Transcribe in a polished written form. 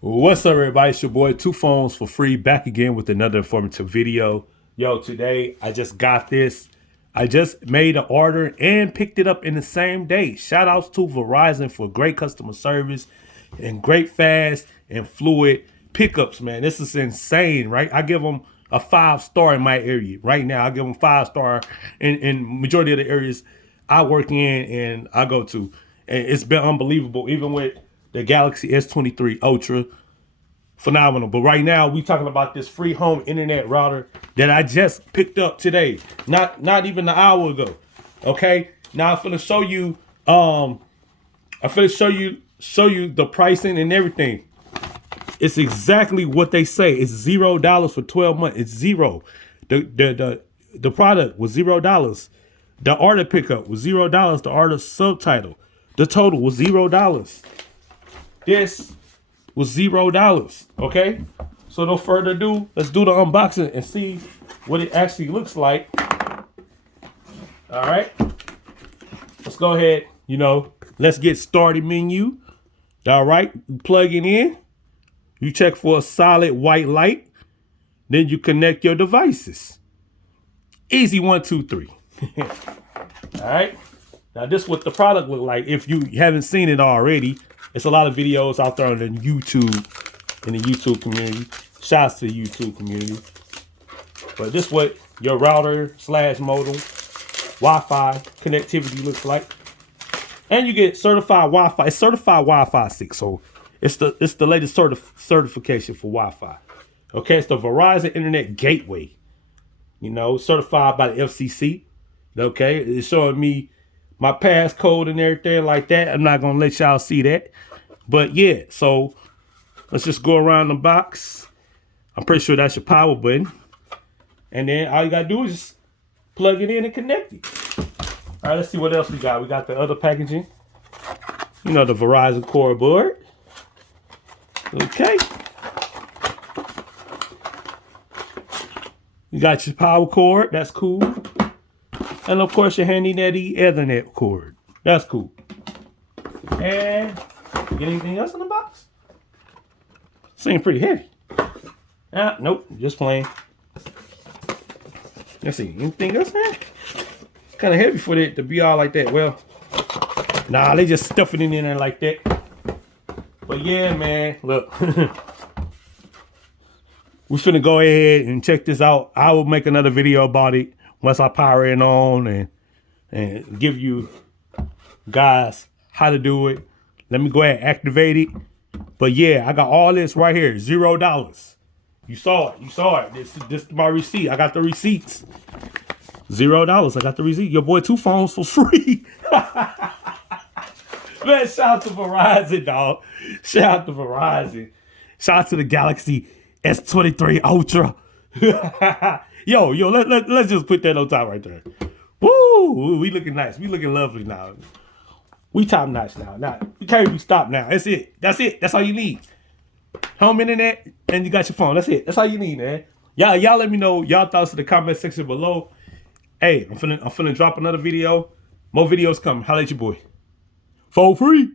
What's up, everybody? It's your boy TuPhones for free, back again with another informative video. Yo, today I just got this. I just made an order and picked it up in the same day. Shout outs to Verizon for great customer service and great fast and fluid pickups, man. This is insane, right? I give them a 5-star in my area right now. I give them 5-star in majority of the areas I work in and I go to. And it's been unbelievable, even with the Galaxy S23 Ultra. Phenomenal. But right now we talking about this free home internet router that I just picked up today. Not even an hour ago. Okay? Now I'm finna show you show you the pricing and everything. It's exactly what they say. It's $0 for 12 months. It's zero. The product was $0. The order pickup was $0. The order subtitle. The total was $0. This was $0. Okay? So no further ado, let's do the unboxing and see what it actually looks like. All right. Let's go ahead. Let's get started menu. All right. Plug it in. You check for a solid white light. Then you connect your devices. Easy 1, 2, 3. All right. Now this is what the product look like. If you haven't seen it already, it's a lot of videos out there on the YouTube, in the YouTube community. Shouts to the YouTube community. But this is what your router / modem, Wi-Fi connectivity looks like. And you get certified Wi-Fi. It's certified Wi-Fi 6, so it's the latest certification for Wi-Fi. Okay, it's the Verizon Internet Gateway. Certified by the FCC. Okay, it's showing me my passcode and everything like that. I'm not gonna let y'all see that. But yeah, so let's just go around the box. I'm pretty sure that's your power button. And then all you gotta do is just plug it in and connect it. All right, let's see what else we got. We got the other packaging. The Verizon core board. Okay. You got your power cord. That's cool. And of course, your handy dandy Ethernet cord. That's cool. And get anything else in the box? Seems pretty heavy. Nope, just plain. Let's see, anything else, man? It's kind of heavy for it to be all like that. Well, nah, they just stuff it in there like that. But yeah, man, look. We finna go ahead and check this out. I will make another video about it once I power it on and give you guys how to do it. Let me go ahead and activate it. But yeah, I got all this right here, $0. You saw it. This is my receipt. I got the receipts. $0. I got the receipt. Your boy TuPhones for free. Man, shout out to Verizon, dog. Shout out to Verizon. Shout out to the Galaxy S23 Ultra. Yo, let's just put that on top right there. Woo! We looking nice. We looking lovely now. We top notch now. Now you can't be stopped now. That's it. That's all you need. Home internet and you got your phone. That's it. That's all you need, man. Y'all let me know y'all thoughts in the comment section below. Hey, I'm finna drop another video. More videos coming. Holla at your boy. For free.